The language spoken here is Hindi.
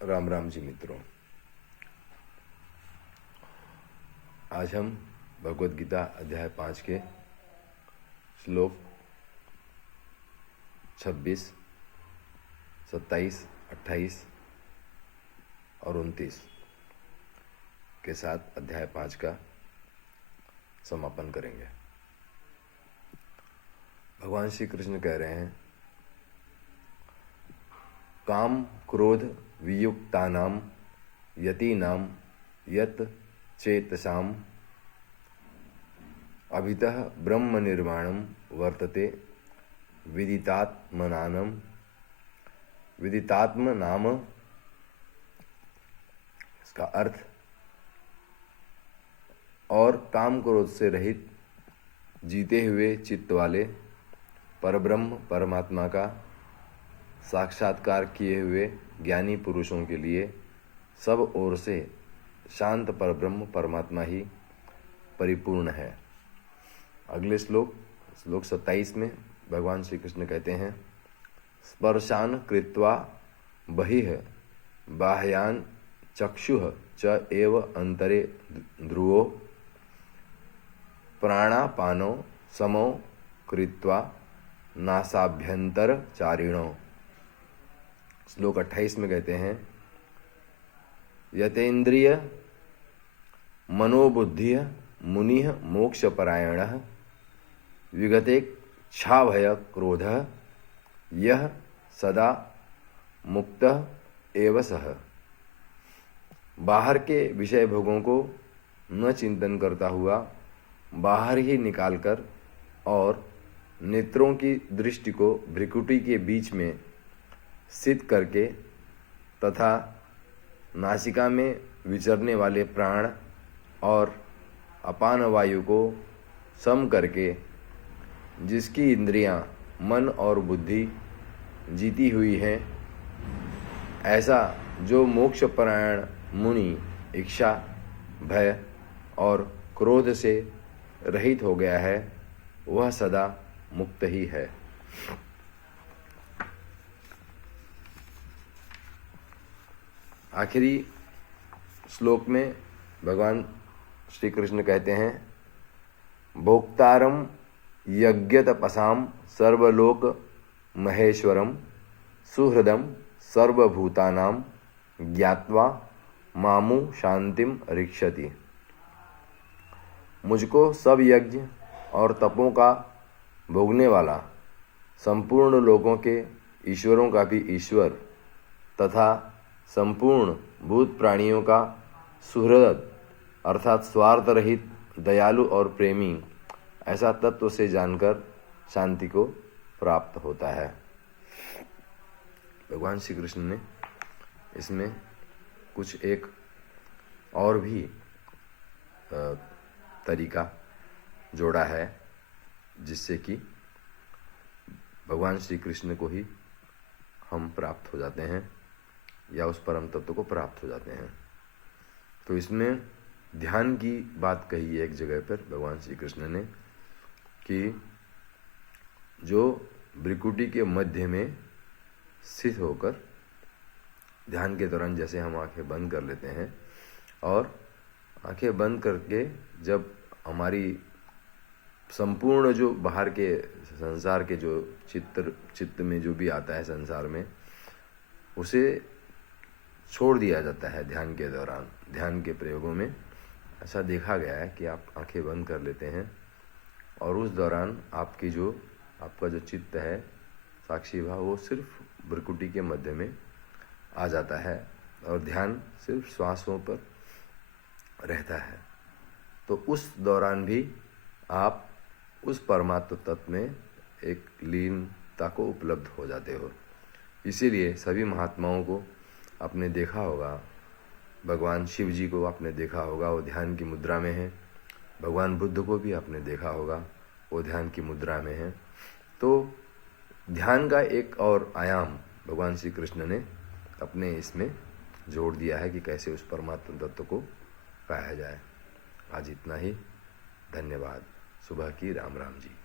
राम राम जी मित्रों, आज हम भगवद गीता अध्याय 5 के श्लोक 26, 27, 28 और 29 के साथ अध्याय 5 का समापन करेंगे। भगवान श्री कृष्ण कह रहे हैं, काम क्रोध वियुक्तानाम यतीनाम यत चेतसाम अभितः ब्रह्म निर्वाणम वर्तते विदितात्मनाम विदितात्म नाम। इसका अर्थ, और काम क्रोध से रहित जीते हुए चित्त वाले परब्रह्म परमात्मा का साक्षात्कार किए हुए ज्ञानी पुरुषों के लिए सब ओर से शांत परब्रह्म परमात्मा ही परिपूर्ण है। अगले श्लोक 27 में भगवान श्री कृष्ण कहते हैं, स्पर्शान कृत्वा बहिः बाह्यान चक्षुः च एव अंतरे ध्रुवो प्राणापानो समो कृत्वा नासाभ्यंतर चारिणो। श्लोक 28 में कहते हैं, यतेन्द्रिय मनोबुद्धि मुनिः मोक्षपरायणः विगतेच्छाभय क्रोधः यः सदा मुक्तः एव सः। बाहर के विषय भोगों को न चिंतन करता हुआ बाहर ही निकालकर और नेत्रों की दृष्टि को भ्रिकुटी के बीच में स्थित करके तथा नासिका में विचरने वाले प्राण और अपान वायु को सम करके जिसकी इंद्रियां मन और बुद्धि जीती हुई हैं, ऐसा जो मोक्षपरायण मुनि इच्छा भय और क्रोध से रहित हो गया है, वह सदा मुक्त ही है। आखिरी श्लोक में भगवान श्री कृष्ण कहते हैं, भोक्तारम यज्ञतपसाम सर्वलोक महेश्वरम सुहृदम सर्वभूतानाम ज्ञात्वा मामु शांतिम ऋक्षति। मुझको सब यज्ञ और तपों का भोगने वाला, संपूर्ण लोकों के ईश्वरों का भी ईश्वर तथा संपूर्ण भूत प्राणियों का सुहृद अर्थात स्वार्थ रहित दयालु और प्रेमी, ऐसा तत्व से जानकर शांति को प्राप्त होता है। भगवान श्री कृष्ण ने इसमें कुछ एक और भी तरीका जोड़ा है, जिससे कि भगवान श्री कृष्ण को ही हम प्राप्त हो जाते हैं या उस परम तत्व को प्राप्त हो जाते हैं। तो इसमें ध्यान की बात कही है एक जगह पर भगवान श्री कृष्ण ने, कि जो भ्रिकुटी के मध्य में स्थित होकर ध्यान के दौरान जैसे हम आंखें बंद कर लेते हैं, और आंखें बंद करके जब हमारी संपूर्ण जो बाहर के संसार के जो चित्त में जो भी आता है संसार में, उसे छोड़ दिया जाता है ध्यान के दौरान। ध्यान के प्रयोगों में ऐसा देखा गया है कि आप आंखें बंद कर लेते हैं और उस दौरान आपका जो चित्त है साक्षी भाव, वो सिर्फ भ्रिकुटी के मध्य में आ जाता है और ध्यान सिर्फ श्वासों पर रहता है। तो उस दौरान भी आप उस परमात्म तत्व में एक लीनता को उपलब्ध हो जाते हो। इसीलिए सभी महात्माओं को आपने देखा होगा, भगवान शिव जी को आपने देखा होगा, वो ध्यान की मुद्रा में है। भगवान बुद्ध को भी आपने देखा होगा, वो ध्यान की मुद्रा में है। तो ध्यान का एक और आयाम भगवान श्री कृष्ण ने अपने इसमें जोड़ दिया है कि कैसे उस परमात्म तत्व को पाया जाए। आज इतना ही। धन्यवाद। सुबह की राम राम जी।